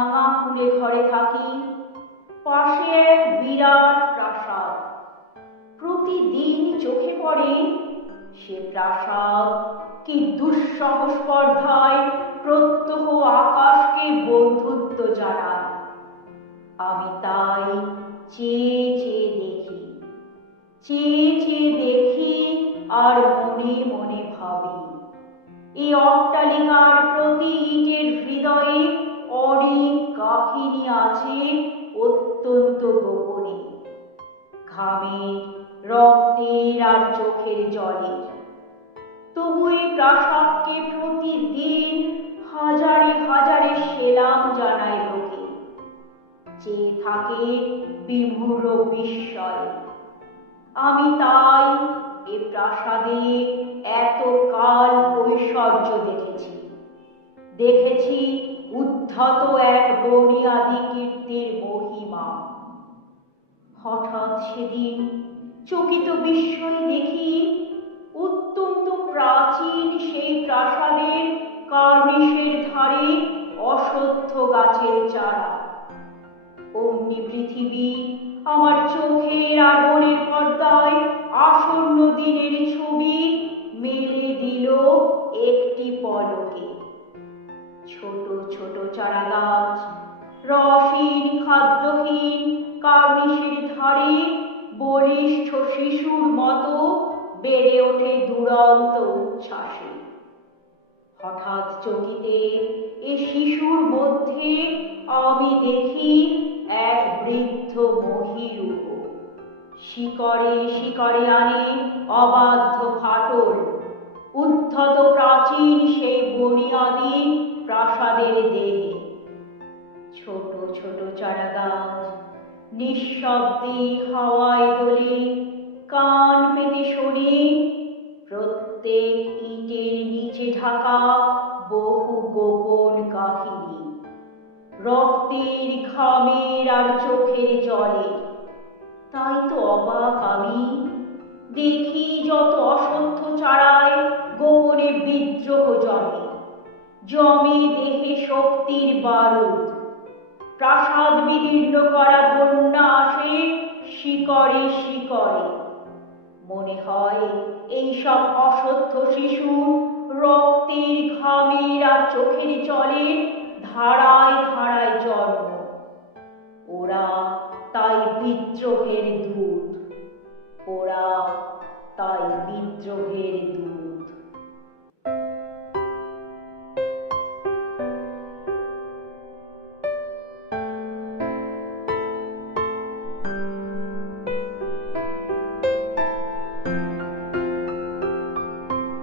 ভাঙা কুড়ে ঘরে থাকি, পাশে এক বিরাট প্রাসাদ। প্রতিদিন চোখে পড়ে সে প্রাসাদ কি দুঃসহ স্পর্ধায় প্রত্যহ আকাশকে বন্ধুত্ব জানায়। আমি তাই চেয়ে চেয়ে দেখি, চেয়ে চেয়ে দেখি আর মনে মনে ভাবি, এই অট্টালিকার প্রতি ইটের হৃদয়ে অনেক কাহিনী আছে অত্যন্ত গোপনে, ঘামের, রক্তের আর চোখের জলে। তবু এই প্রাসাদকে প্রতিদিন হাজারে হাজারে সেলাম জানায় লোকে, চেয়ে থাকে বিমূঢ় বিস্ময়ে। আমি তাই এ প্রাসাদে এত কাল ঐশ্বর্য দেখেছি, দেখেছি উদ্ধত এক বুনিয়াদি কীর্তির মহিমা। হঠাৎ সেদিন চকিত বিস্ময়ে দেখি অত্যন্ত প্রাচীন সেই প্রাসাদের কার্নিশের ধারে অশ্বত্থ গাছের চারা। অমনি পৃথিবী আমার চোখের আর মনের পর্দায় আসন্ন দিনের ছবি মেলে দিল একটি পলকে। ছোট ছোট চারা গাছ, রসহীন খাদ্যহীন কার্নিশের ধারে বলিষ্ঠ শিশুর মতো বেড়ে ওঠে দুরন্ত উচ্ছ্বাসে। হঠাৎ চকিতে এ শিশুর মধ্যে আমি দেখি এক বৃদ্ধ মহীরূহ, শিকড়ে শিকড়ে আনে অবাধ্য ফাটল উদ্ধত প্রাচীন সেই বুনিয়াদি প্রাসাদের দেহে। ছোট ছোট চারা গাছ নিঃশব্দে হাওয়ায় দোলে, কান পেতে শোনে প্রত্যেক ইটের নিচে ঢাকা বহু গোপন কাহিনী, রক্তের, ঘামের আর চোখের জলে। তাই তো অবাক আমি, দেখি যত অসত্য চারায় গোপনে বিদ্রোহ জমে, জমে দেহে শক্তির বারুদ। প্রাসাদ বিদীর্ণ করা বন্যা আসে শিকড়ে শিকড়ে। মনে হয় এইসব অসত্য শিশু রক্তের, ঘামের আর চোখের জলে ধারায় ধারায় জন্ম। ওরা তাই বিদ্রোহের দূত, ওরা তাই বিদ্রোহের দূত।